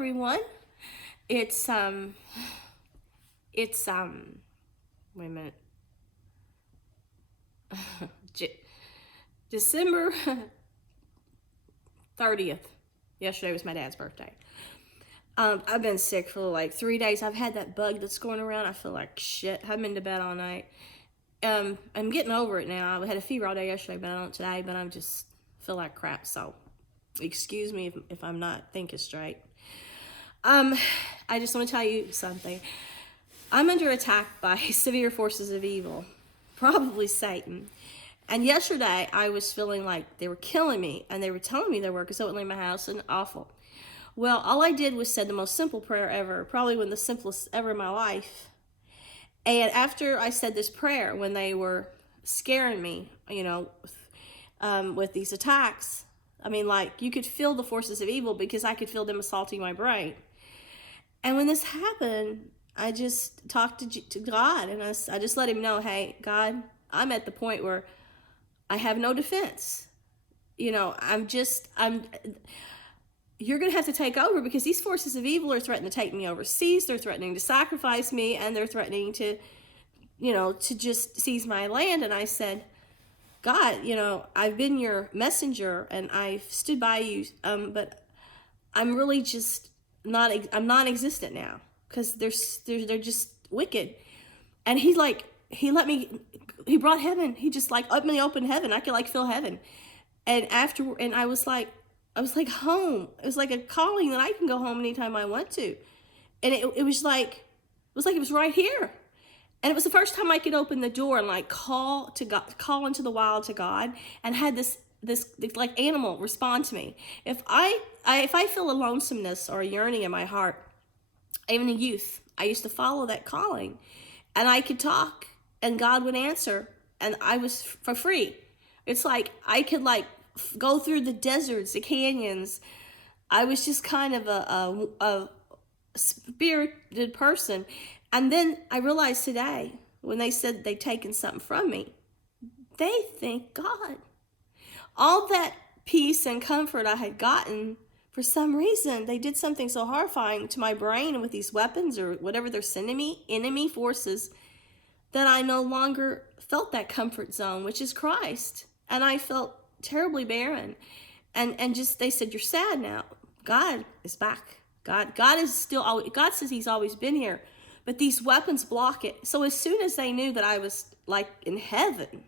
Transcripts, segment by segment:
everyone. It's it's wait a minute. December 30th. Yesterday was my dad's birthday. I've been sick for like 3 days. I've had that bug that's going around. I feel like shit. I've been to bed all night. I'm getting over it now. I had a fever all day yesterday, but I don't today. But I'm just feel like crap. So, excuse me if I'm not thinking straight. I just want to tell you something. I'm under attack by severe forces of evil, probably Satan. And yesterday, I was feeling like they were killing me, and they were telling me they were because I wouldn't leave my house, and awful. Well, all I did was said the most simple prayer ever, probably one of the simplest ever in my life. And after I said this prayer, when they were scaring me, with these attacks, I mean, like, you could feel the forces of evil because I could feel them assaulting my brain. And when this happened, I just talked to God, and I just let him know, hey, God, I'm at the point where I have no defense. You're going to have to take over because these forces of evil are threatening to take me overseas. They're threatening to sacrifice me, and they're threatening to just seize my land. And I said, God, I've been your messenger and I've stood by you, but I'm really just I'm non-existent now because they're just wicked. And he brought heaven. He just like opened heaven. I could like feel heaven. And I was like home. It was like a calling that I can go home anytime I want to. And it was like it was right here. And it was the first time I could open the door and like call to God, call into the wild to God, and had this like animal respond to me. If I feel a lonesomeness or a yearning in my heart, even in youth, I used to follow that calling, and I could talk, and God would answer, and I was for free. It's like I could like go through the deserts, the canyons. I was just kind of a spirited person. And then I realized today, when they said they'd taken something from me, they thank God. All that peace and comfort I had gotten, for some reason, they did something so horrifying to my brain, and with these weapons or whatever they're sending me, enemy forces, that I no longer felt that comfort zone, which is Christ. And I felt terribly barren. And just, they said, you're sad now. God is back. God is still always, God says he's always been here. But these weapons block it. So as soon as they knew that I was like in heaven,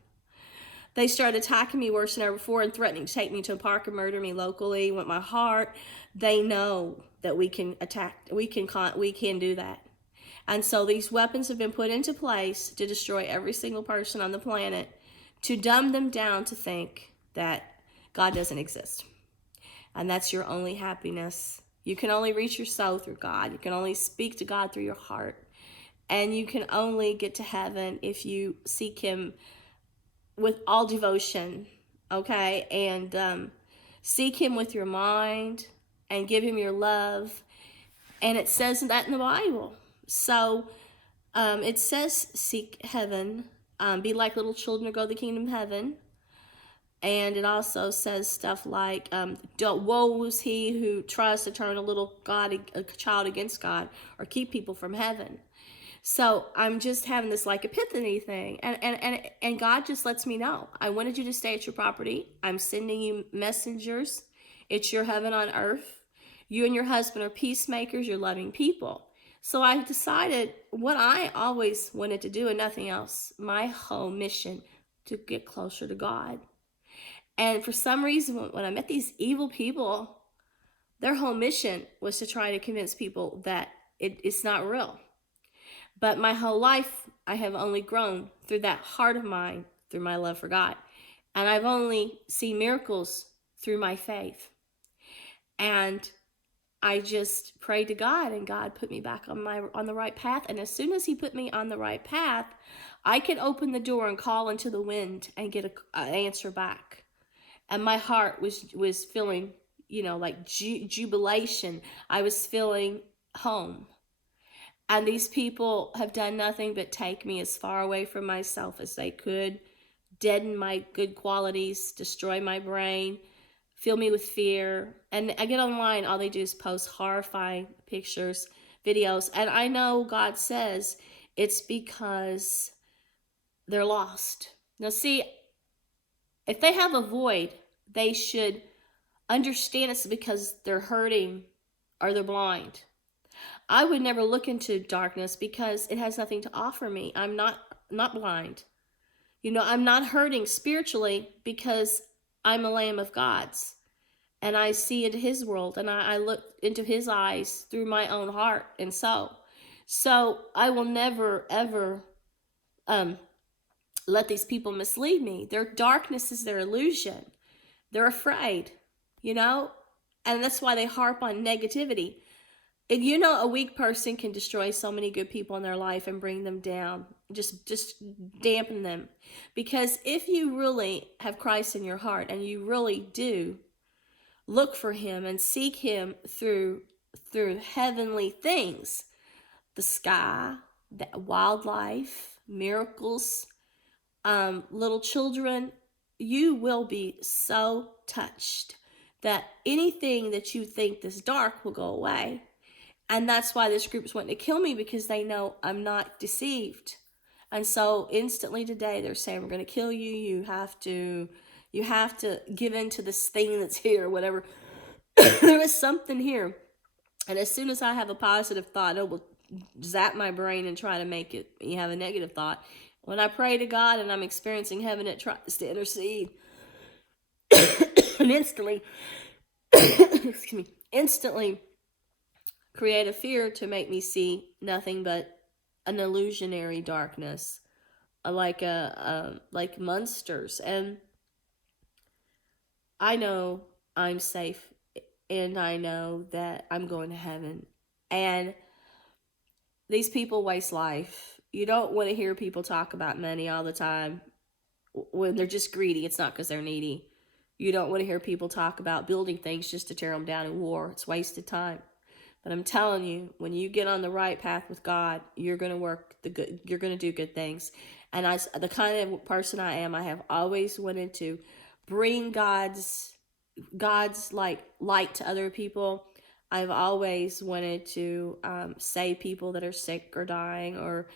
they started attacking me worse than ever before and threatening to take me to a park and murder me locally with my heart. They know that we can attack, we can do that. And so these weapons have been put into place to destroy every single person on the planet, to dumb them down to think that God doesn't exist. And that's your only happiness. You can only reach your soul through God. You can only speak to God through your heart. And you can only get to heaven if you seek him with all devotion, okay? And seek him with your mind and give him your love. And it says that in the Bible. So it says seek heaven, be like little children to go to the kingdom of heaven. And it also says stuff like, woe is he who tries to turn a child against God, or keep people from heaven. So I'm just having this like epiphany thing. And God just lets me know, I wanted you to stay at your property. I'm sending you messengers. It's your heaven on earth. You and your husband are peacemakers. You're loving people. So I decided what I always wanted to do and nothing else, my whole mission, to get closer to God. And for some reason, when I met these evil people, their whole mission was to try to convince people that it's not real. But my whole life, I have only grown through that heart of mine, through my love for God. And I've only seen miracles through my faith. And I just prayed to God, and God put me back on the right path. And as soon as he put me on the right path, I could open the door and call into the wind and get an answer back. And my heart was feeling, like jubilation. I was feeling home. And these people have done nothing but take me as far away from myself as they could, deaden my good qualities, destroy my brain, fill me with fear. And I get online, all they do is post horrifying pictures, videos. And I know God says it's because they're lost. Now, see, if they have a void, they should understand it's because they're hurting or they're blind. I would never look into darkness because it has nothing to offer me. I'm not blind. I'm not hurting spiritually because I'm a lamb of God's. And I see into his world, and I look into his eyes through my own heart and soul. So I will never, ever let these people mislead me. Their darkness is their illusion. They're afraid, and that's why they harp on negativity. And a weak person can destroy so many good people in their life and bring them down, just dampen them. Because if you really have Christ in your heart and you really do look for him and seek him through heavenly things, the sky, the wildlife, miracles, little children, you will be so touched that anything that you think is dark will go away. And that's why this group's wanting to kill me, because they know I'm not deceived. And so instantly today they're saying, we're going to kill you. You have to give in to this thing that's here, or whatever. There is something here. And as soon as I have a positive thought, it will zap my brain and try to make it, you have a negative thought. When I pray to God and I'm experiencing heaven, it tries to intercede. And instantly create a fear to make me see nothing but an illusionary darkness, like monsters. And I know I'm safe, and I know that I'm going to heaven. And these people waste life. You don't want to hear people talk about money all the time when they're just greedy. It's not because they're needy. You don't want to hear people talk about building things just to tear them down in war. It's wasted time. But I'm telling you, when you get on the right path with God, you're going to work you're going to do good things. And the kind of person I am, I have always wanted to bring God's like light to other people. I've always wanted to save people that are sick or dying, or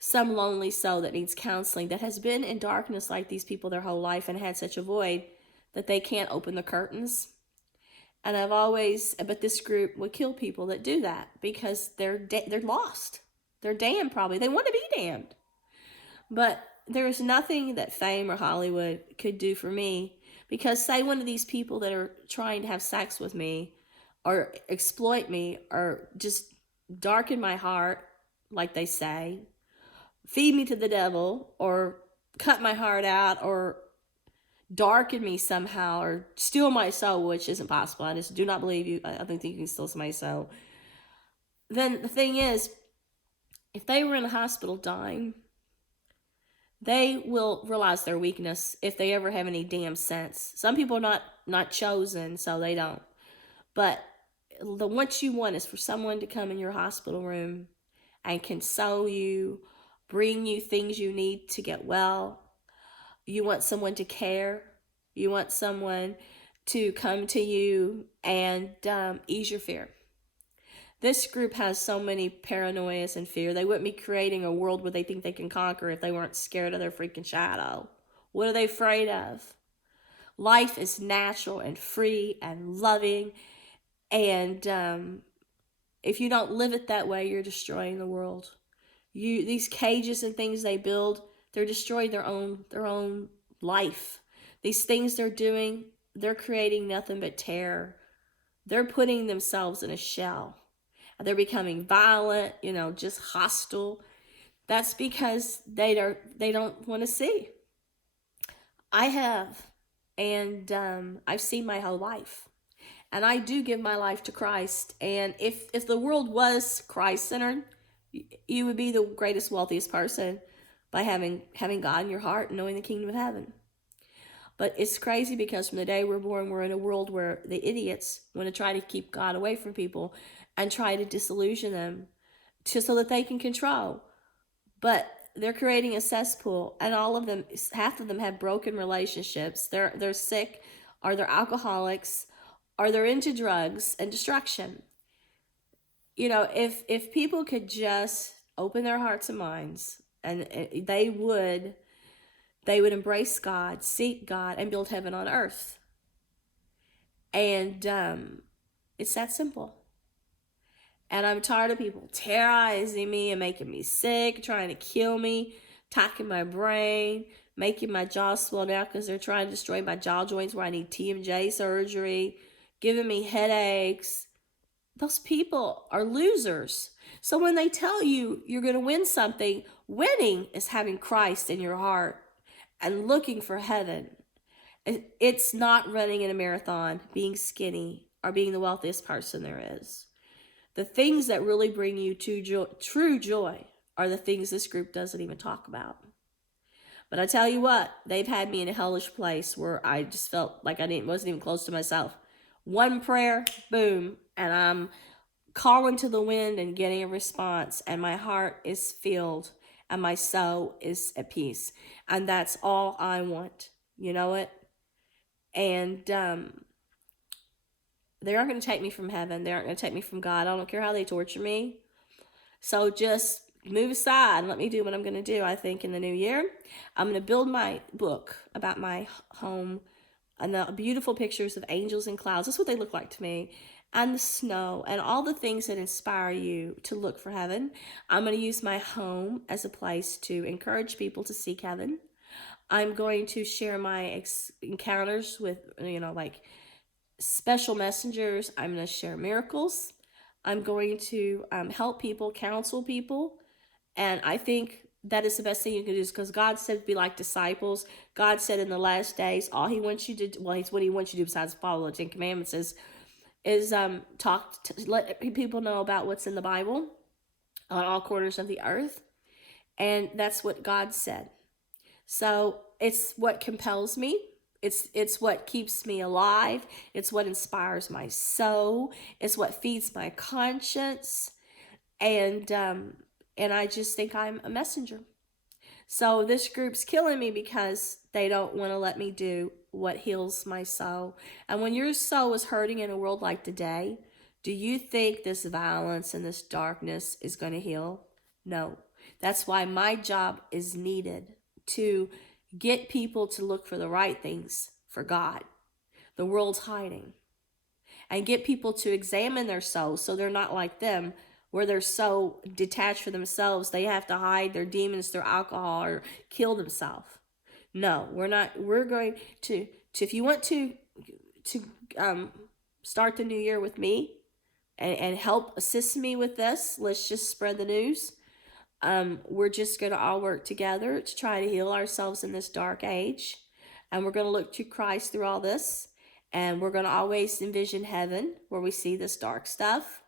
some lonely soul that needs counseling, that has been in darkness like these people their whole life and had such a void that they can't open the curtains. And but this group would kill people that do that because they're lost. They're damned probably. They want to be damned. But there's nothing that fame or Hollywood could do for me, because say one of these people that are trying to have sex with me or exploit me or just darken my heart, like they say, feed me to the devil or cut my heart out or darken me somehow or steal my soul, which isn't possible. I just do not believe you. I don't think you can steal somebody's soul. Then the thing is, if they were in a hospital dying, they will realize their weakness if they ever have any damn sense. Some people are not chosen, so they don't. But what you want is for someone to come in your hospital room and console you, bring you things you need to get well. You want someone to care. You want someone to come to you and ease your fear. This group has so many paranoias and fear. They wouldn't be creating a world where they think they can conquer if they weren't scared of their freaking shadow. What are they afraid of? Life is natural and free and loving. And if you don't live it that way, you're destroying the world. These cages and things they build, they're destroying their own life. These things they're doing, they're creating nothing but terror. They're putting themselves in a shell. They're becoming violent, just hostile. That's because they don't want to see. I have, and I've seen my whole life. And I do give my life to Christ. And if the world was Christ-centered, you would be the greatest, wealthiest person by having God in your heart and knowing the kingdom of heaven. But it's crazy because from the day we're born, we're in a world where the idiots want to try to keep God away from people and try to disillusion them so that they can control. But they're creating a cesspool, and half of them have broken relationships. They're sick, or they're alcoholics, or they're into drugs and destruction. You know, if people could just open their hearts and minds, and they would embrace God, seek God, and build heaven on earth. And it's that simple. And I'm tired of people terrorizing me and making me sick, trying to kill me, attacking my brain, making my jaw swell down because they're trying to destroy my jaw joints where I need TMJ surgery, giving me headaches. Those people are losers. So when they tell you you're going to win something, winning is having Christ in your heart and looking for heaven. It's not running in a marathon, being skinny, or being the wealthiest person there is. The things that really bring you to true joy are the things this group doesn't even talk about. But I tell you what, they've had me in a hellish place where I just felt like wasn't even close to myself. One prayer, boom, and I'm calling to the wind and getting a response, and my heart is filled and my soul is at peace. And that's all I want. You know it? And they aren't going to take me from heaven. They aren't going to take me from God. I don't care how they torture me. So just move aside and let me do what I'm going to do. I think in the new year, I'm going to build my book about my home and the beautiful pictures of angels and clouds. That's what they look like to me. And the snow and all the things that inspire you to look for heaven. I'm going to use my home as a place to encourage people to seek heaven. I'm going to share my encounters with, like special messengers. I'm going to share miracles. I'm going to help people, counsel people. And I think that is the best thing you can do, because God said be like disciples. God said in the last days, all he wants you to do, what he wants you to do besides follow the 10 Commandments is let people know about what's in the Bible on all corners of the earth. And that's what God said. So it's what compels me. It's what keeps me alive. It's what inspires my soul. It's what feeds my conscience. And I just think I'm a messenger. So this group's killing me because they don't want to let me do what heals my soul. And when your soul is hurting in a world like today, do you think this violence and this darkness is going to heal? No. That's why my job is needed, to get people to look for the right things for God. The world's hiding. And get people to examine their souls so they're not like them, where they're so detached for themselves they have to hide their demons through alcohol or kill themselves. No, we're not. We're going to if you want to start the new year with me and help assist me with this, let's just spread the news. We're just going to all work together to try to heal ourselves in this dark age. And we're going to look to Christ through all this. And we're going to always envision heaven where we see this dark stuff.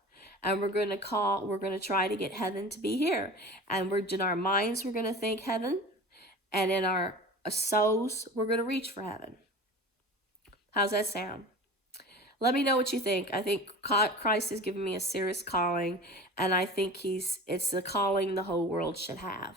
And we're going to try to get heaven to be here. And in our minds, we're going to think heaven. And in our souls, we're going to reach for heaven. How's that sound? Let me know what you think. I think Christ has given me a serious calling, and I think it's the calling the whole world should have.